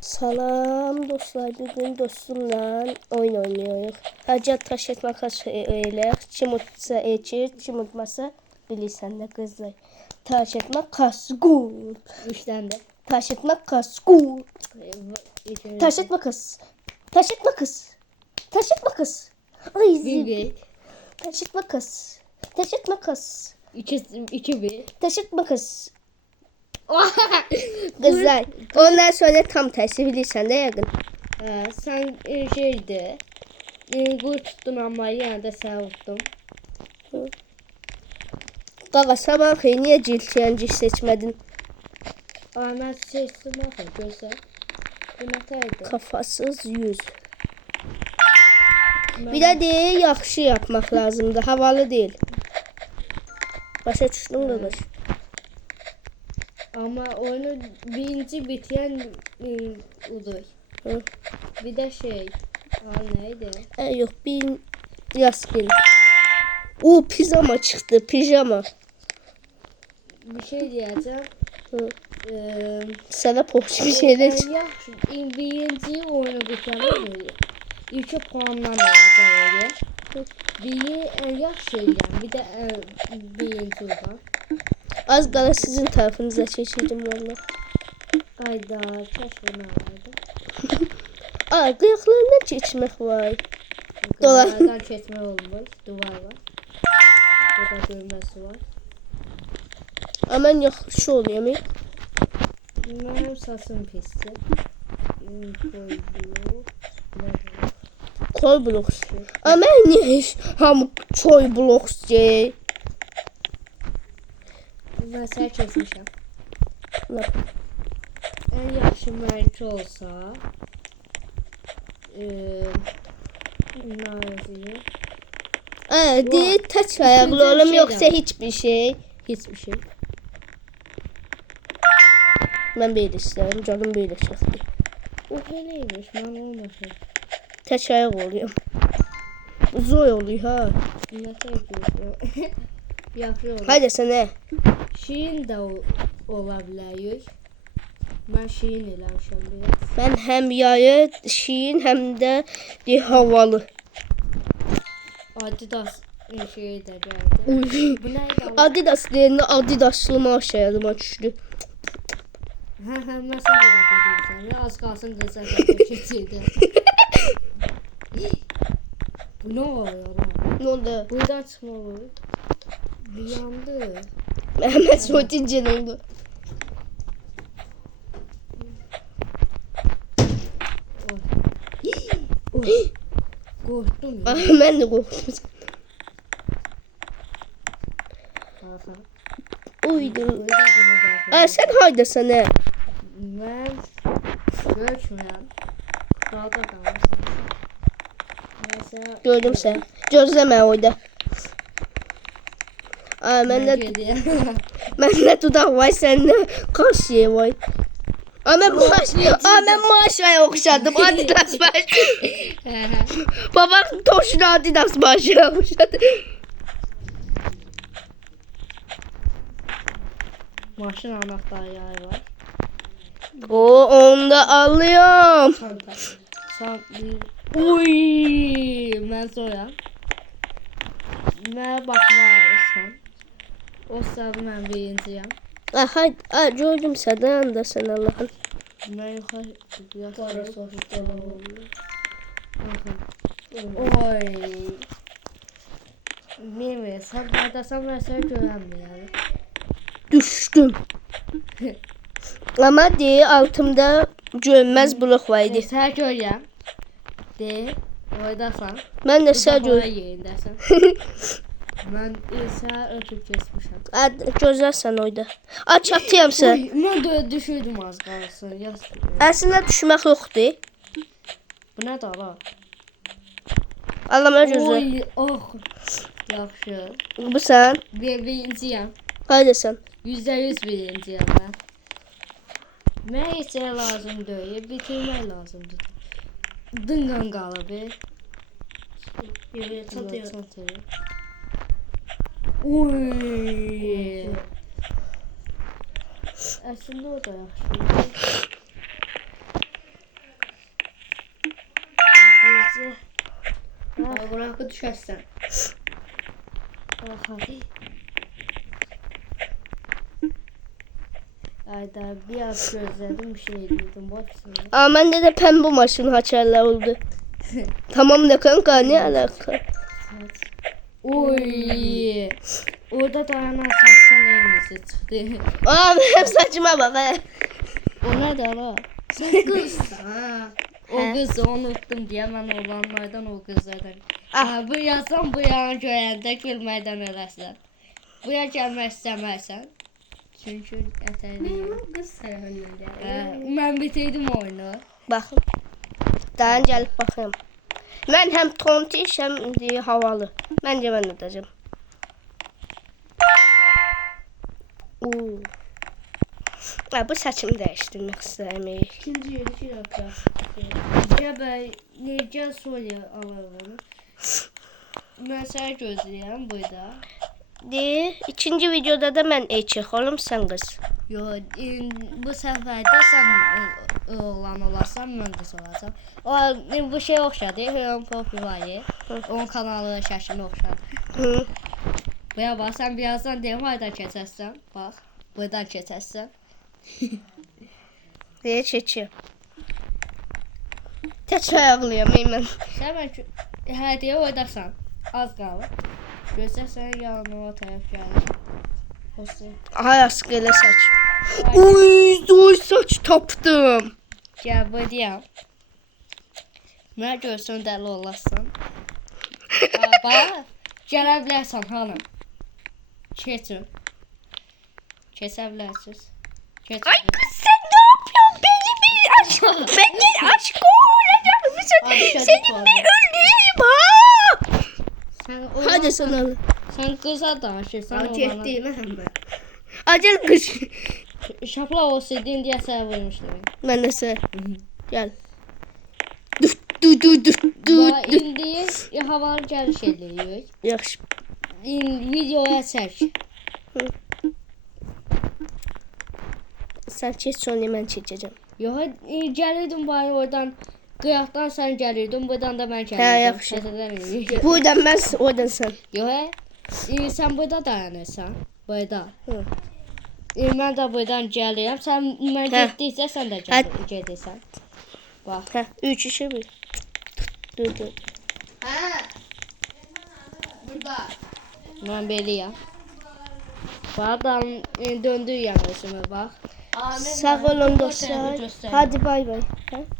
Salam dostlar, bugün dostumla oyun oynuyoruz. Hacı taş et makas öyle. Kim utsa içir, kim utmasa bilirsen de kızlar. Taş et makas gol. Üçten de. Taş et makas gol. Taş et makas. Taş et makas. Taş et makas. Ay zil. Bir. Taş et makas. Taş et makas. İki bir. Taş et makas. Kızlar. Ondan sonra tam tersi bilirsen de yakın. Sen şeydi. Gol tuttun ama yine de sen tuttun. Qaqa sabah niye cilçiyenci seçmedin? Ben seçtim bakın gözler. Bu neteydi? Kafasız yüz. Bir de deyil, yaxşı yapmaq lazımdır. Havalı değil. Başa düşdün qardaş. Ama oyunu birinci bitiren udur. Hı. Bir de şey. Neydi? Yox, bir yaskin. Pijama çıxdı, pijama. Bir şey diyeceğim. Hı. Ee, Sənə poçu bir şeyler çıx. Yaxşı, birinci oyunu bitirəndə ilk puandan alacaq öyle. Biri yaxşı yəni, bir də birinci olan. Az qala sizin tərəfinizə keçirdim valla. Ayda, kəşf bunu alaydı. Qıyaqlarından keçmək var. Duvardan keçmək olmaz, duvar var. Burada düyməsi var. Amma mən yaxşı oluyorum. Mənim saçım pisdir. Koy bloks. Amma niyə heç hamı koy bloks deyir? Mən səhər keçmişəm. Nə? Ən yaxşı mənimki olsa nazıyı. Deyir tək ayaqlı Üçüncü olum şey yoxsa də var. hiçbir şey. Hiçbir şey. Mən belə istəyirəm, canım belə çəkdi. O heleymiş, mən olmasın. Tək ayaq oluyorum. Zor oluyor ha. Ne yapıyorsun? Yaxşı olur. Haydi sənə. Şirin də ola bilər. Mən şirin eləmişəm biraz. Mən həm yayı, şirin, həm də havalı. Adidas şey də gəldi. Bu nə idi? Adidas deyəndə Adidaslı maaş yadıma düşdü. Mən sənə dedim sənə. Az qalsın desən də keçirdi. Bu nə oluyor lan? Nə oldu? Buradan çıxma olur. Bir yandı. Məhəmməd Sotincin oldu. Qorxdum ya. Mən də qorxdum. Uydu. Sən hayda sənə. Mən görüşmürəm. Dalda qalmışam. Nəysə. Gördüm sən. Gözləmə oyda. Məndə dudaq var, səndə qaş yer var. Mən maşaya oxşadım. Adidas maş. Babam toşunu Adidas maşaya oxşadı. Maşın anahtarları var. Onu da alıyorum. Son uy, mən sonra. Mənə baxmarsan. O saat mən birinciyəm. Haydi, gördüm sədən də sən Allah'ın. Mən yuxarı oy. Mimi, sən bardasan mən səni görənməyəm. Düşdüm. Ama altımda görünməz blok var idi. Sən görürəm. De, oradasan. Mən də sən gör. Yerindəsən. Mən səni ötüb keçmişəm. Gözlərsən oyda. Çatıyam sən. Mən də düşürdüm az qalsın. Əslində düşmək yoxdur. Bu nədir ala? Allah'ıma gözlə. Oy, oh. Yaxşı. Bu sən. Birinciyəm. Haydi sən. %100 birinciyəm mən. Mənə heç şey lazım deyil. Bitirmək lazımdır. Dınqan qalıb. Çatıyor. Uy. Əslində o da yaxşı. Bırak düşersən. Hadi. Ayda biraz gözledim bir şey diyordum. Bak şimdi. Aa, bende de pembe maşın haçarlar oldu. Tamam da kanka ne alaka? Oy. Orada dayanan saksan en iyisi çıktı. Aa, benim saçıma bak he. O ne de la? Sen kızsan. O kızı unuttum diye ben olanlardan o kızlardan. Bu yazdan bu yana görəndə gülməkdən öləsən. Buraya gəlmək istəmərsən. Çünki ətərliyim. Qız tərəfindən Mən bitirdim oyunu. Bakın. Daha gelip bakayım. Ben hem tontiş hem de havalı. Bence ben edeceğim. Bu saçımı değiştirmek istemiyorum. İkinci yeri şey yapacağız. Gəbəy, necə soya alalım? Mən səni gözləyirəm burada. İkinci videoda da ben çek oğlum sen kız. Yo, bu səfər də sən oğlan olarsan, mən qız olacam. O bu şey oxşadı, Hürrem Popülayı. Onun kanalı şəklinə oxşadı. Hı. Buraya bax, sən birazdan deyim hayda keçərsən. Bax, buradan keçərsən. Diye çekiyor. Tekrar ağlıyorum hemen. Sən mən hə deyə oydasan. Az qalır. Göstərsən yanıma tərəf gəlir. Olsun. Aha askıyla saç. Uy saç taptım. Gəl buradayam. Mən görsün dəli olasın. Bax, gələ bilərsən hanım. Keçin. Keçə bilərsiniz. Keçin. Ay kız sen ne yapıyorsun? Beni aşk olacak. Senin bir öldüreyim ha. Sən Hadi sana. Sən qıza danışırsan. Getdiyim həmmə. Acil kız. Şapla olsaydın deyə sənə vurmuşdum. Ben de sen. Gel. Du. Bax, indi havalı gəliş eləyirik. Yaxşı. Videoya çək. Sen çek sonra ben çekeceğim. Yox, gəlirdim bax oradan. Qıyaqdan sən gəlirdin, buradan da mən gəlirdim. Hə, yaxşı. Təzədən. Buradan ben oradan sen. Yox, sən burada dayanırsan. Burada. Hı. Mən də buradan gəlirəm. Sən mən Hə. getdikcə sən də gedirsən. Bax. Ha, 3 işi bir. Dur. Hə. Burada. Mən beləyəm. Bax, döndür yanısını bax. Sağ olun dostlar. Hadi bay bay. Ha?